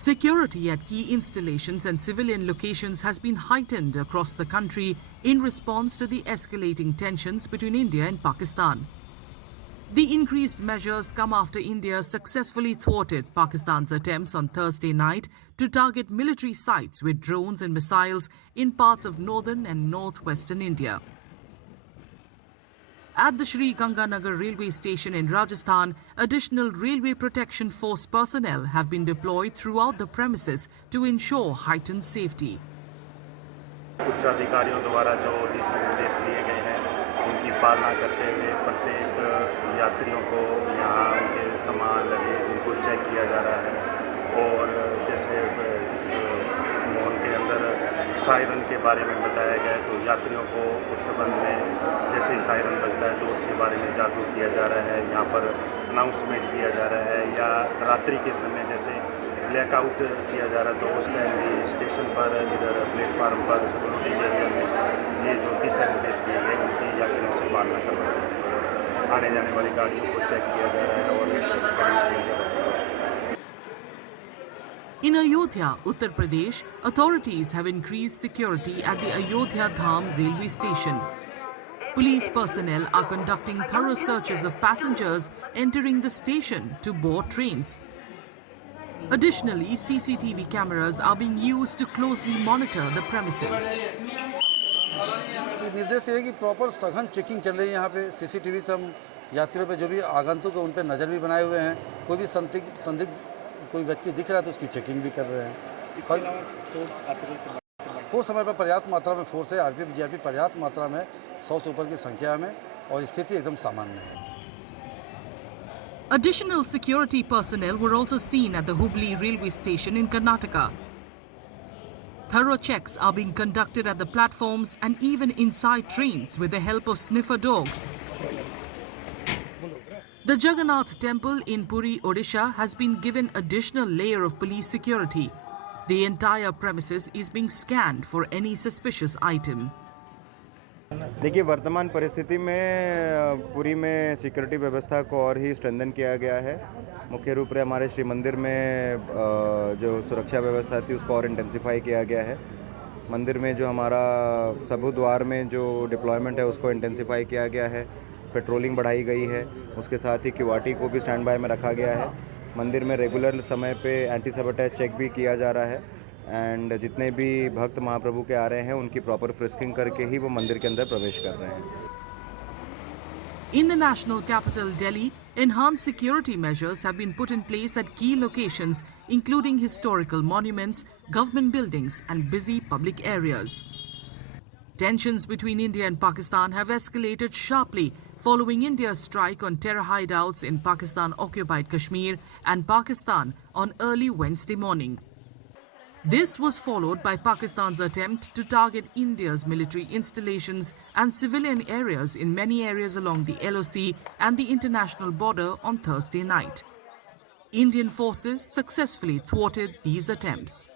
Security at key installations and civilian locations has been heightened across the country in response to the escalating tensions between India and Pakistan. The increased measures come after India successfully thwarted Pakistan's attempts on Thursday night to target military sites with drones and missiles in parts of northern and northwestern India. At the Sri Ganganagar railway station in Rajasthan, additional Railway Protection Force personnel have been deployed throughout the premises to ensure heightened safety. उच्च अधिकारियों द्वारा जो दिशा निर्देश दिए गए हैं उनकी पालना करते हुए प्रत्येक यात्रियों को यहाँ उनके सामान लगे उनको चेक किया जा रहा है और जैसे इस मॉल के अंदर सायरन के बारे में बताया गया है तो यात्रियों को उस संबंध में जैसे ही सायरन बजता है तो उसके बारे में जागरूक किया जा रहा है। यहाँ पर अनाउंसमेंट किया जा रहा है या रात्रि के समय जैसे ब्लैकआउट किया जा रहा है तो उस टाइम भी स्टेशन पर इधर प्लेटफार्म पर सिक्योरिटी एरिया में ये जो दिशा निर्देश दिए गए उनकी यात्रियों से पालना करवाई जा रही है। आने जाने वाली गाड़ियों को चेक किया जा रहा है और किया जा रहा है। In Ayodhya, Uttar Pradesh, authorities have increased security at the Ayodhya Dham railway station. Police personnel are conducting thorough searches of passengers entering the station to board trains. Additionally, CCTV cameras are being used to closely monitor the premises. निर्देश है कि proper सघन checking चल रही है यहाँ पे। CCTV से हम यात्रियों पे जो भी आगंतुक है उन पे नज़र भी बनाए हुए हैं। कोई भी संदिग्ध कोई व्यक्ति दिख रहा है तो उसकी चेकिंग भी कर रहे हैं। फोर्स समय पर पर्याप्त मात्रा में फोर्स है। आरपीएफ जीआरपी पर्याप्त मात्रा में 100 से ऊपर की संख्या में और स्थिति एकदम सामान्य है। Additional security personnel were also seen at the Hubli railway station in Karnataka. Thorough checks are being conducted at the platforms and even inside trains with the help of sniffer dogs. The Jagannath Temple in Puri, Odisha has been given additional layer of police security. The entire premises is being scanned for any suspicious item. देखिए, वर्तमान परिस्थिति में पुरी में security व्यवस्था को और ही strengthen किया गया है। मुख्य रूप से हमारे श्री मंदिर में जो सुरक्षा व्यवस्था थी उसको और इंटेंसिफाई किया गया है। मंदिर में जो हमारा सबू द्वार में जो डिप्लॉयमेंट है उसको इंटेंसिफाई किया गया है। पेट्रोलिंग बढ़ाई गई है। उसके साथ ही क्यूआरटी को भी स्टैंड बाय में रखा गया है। मंदिर में रेगुलर समय पे एंटी सबोटेज चेक भी किया जा रहा है एंड जितने भी भक्त महाप्रभु के आ रहे हैं उनकी प्रॉपर फ्रिस्किंग करके ही वो मंदिर के अंदर प्रवेश कर रहे हैं। In the national capital, Delhi, enhanced security measures have been put in place at key locations, including historical monuments, government buildings, and busy public areas. Tensions between India and Pakistan have escalated sharply following India's strike on terror hideouts in Pakistan-occupied Kashmir and Pakistan on early Wednesday morning. This was followed by Pakistan's attempt to target India's military installations and civilian areas in many areas along the LOC and the international border on Thursday night. Indian forces successfully thwarted these attempts.